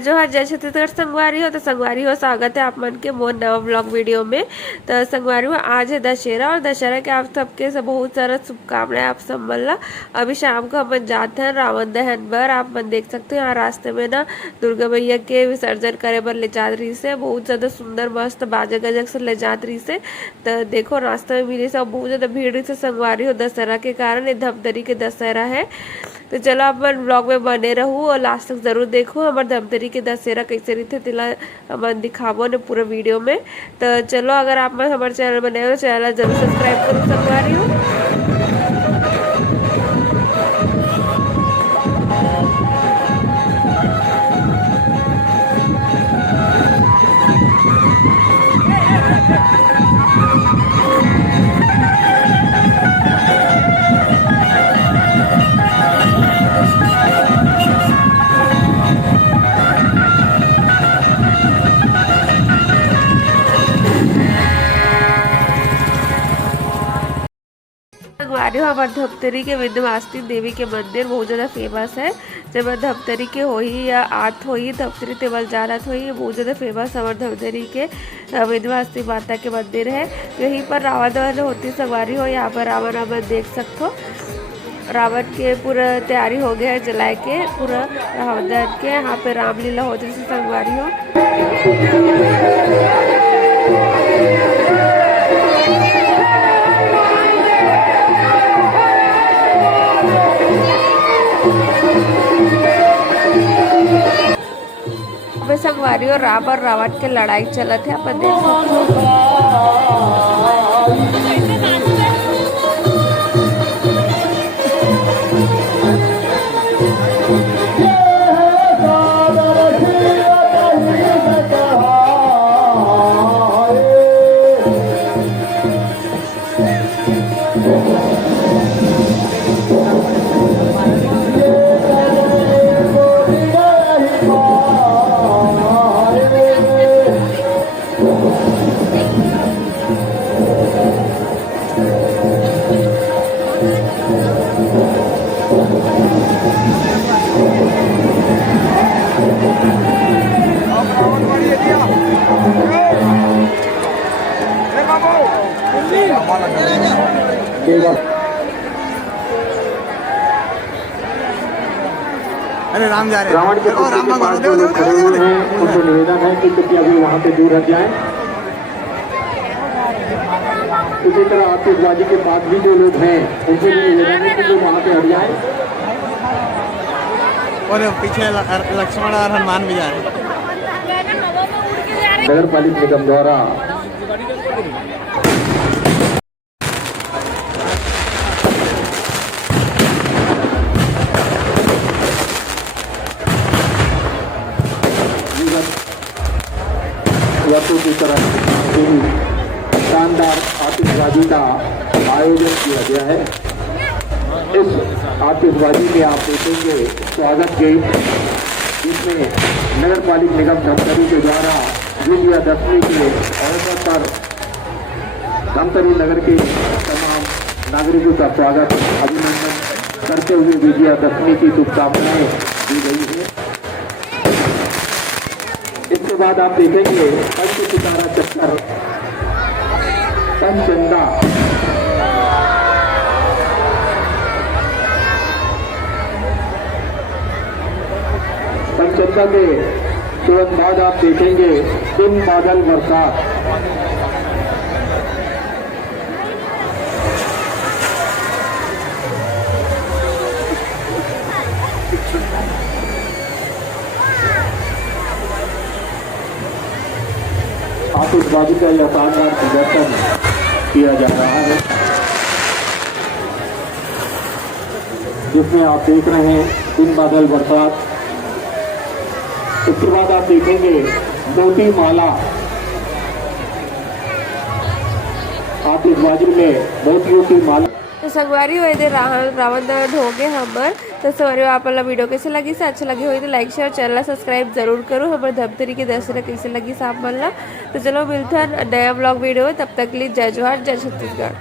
जोहार जय छत्तीसगढ़ संगवारी हो। तो संगवारी हो, स्वागत है आप मन के मोर नवा ब्लॉग वीडियो में। तो संगवारी हो, आज है दशहरा और दशहरा के आप सबके सब बहुत सारा शुभकामनाएं आप सब मन ला। अभी शाम को अपन जाते हैं रावण दहन बर। आप मन देख सकते हो यहाँ रास्ते में ना दुर्गा मैया के विसर्जन करे बर ले जात रही से, बहुत ज्यादा सुंदर मस्त बाजा गजक से ले जात रही से। तो देखो रास्ते में मिली से बहुत ज्यादा भीड़ रही से संगवारी हो, दशहरा के कारण ये धमतरी के दशहरा है। तो चलो अपन ब्लॉग में बने रहूँ और लास्ट तक जरूर देखो हमारे धमतरी के दशहरा कैसे रही तिला अपन दिखाबो ने पूरा वीडियो में। तो चलो अगर आप हमारे चैनल बने हो तो चैनल जरूर सब्सक्राइब करो संगवारी हो। संगवारी हो, हमारे धमतरी के विंध्यवासिनी देवी के मंदिर बहुत ज़्यादा फेमस है। जब धमतरी के हो ही या आठ हो ही धमतरी तेवल जारत हो ही बहुत ज़्यादा फेमस हमारे धमतरी के विंध्यवासिनी माता के मंदिर है। यहीं पर रावण दहन होती संगवारी हो। यहाँ पर रावण आप देख सकते हो, रावण के पूरा तैयारी हो गया है जलाए के पूरा रावण दहन के। यहाँ पे रामलीला होती है संगवारी हो। संगवारी और राम और रावण के लड़ाई चलत है, अपन देख सकते हो। अरे राम जा रहे हैं। रावण के राम भगवान जो लोग खड़े हुए हैं उनसे निवेदन है कि कृपया अभी वहाँ पे दूर हट जाएं। इसी तरह आतिशबाजी के पास भी जो लोग हैं उनसे भी निवेदन है कि वो वहाँ पे हट जाएं। और पीछे लक्ष्मण और हनुमान भी जा रहे हैं। नगर पालिका निगम द्वारा वर्षों की तरह शानदार आतिशबाजी का आयोजन किया गया है। इस आतिशबाजी में आप देखेंगे स्वागत गीत, जिसमें नगर पालिका निगम धमतरी के द्वारा विजयादशमी के अवसर पर धमतरी नगर के तमाम नागरिकों का स्वागत अभिनंदन करते हुए विजयादशमी की शुभकामनाएं दी गई है। इसके बाद आप देखेंगे पंच सितारा चक्कर पंचचंदा, पंचचंदा के तुरंत बाद आप देखेंगे दिन बादल बरसात। आतिशबाजी का यह शानदार प्रदर्शन किया जा रहा है, जिसमें आप देख रहे हैं दिन बादल बरसात। इसके बाद आप देखेंगे मोती माला। आतिशबाजी में मोतियों की माला। तो संगवारी हो रावण दहन हो गए हमर। तो संगवारी आप वाला वीडियो कैसे लगी से अच्छा लगी हो तो लाइक शेयर चैनल सब्सक्राइब जरूर करो। हमारे धमतरी के दशहरा कैसे लगी साफ मन ला। तो चलो मिलते हैं नया ब्लॉग वीडियो, तब तक के लिए जय जोहार जय छत्तीसगढ़।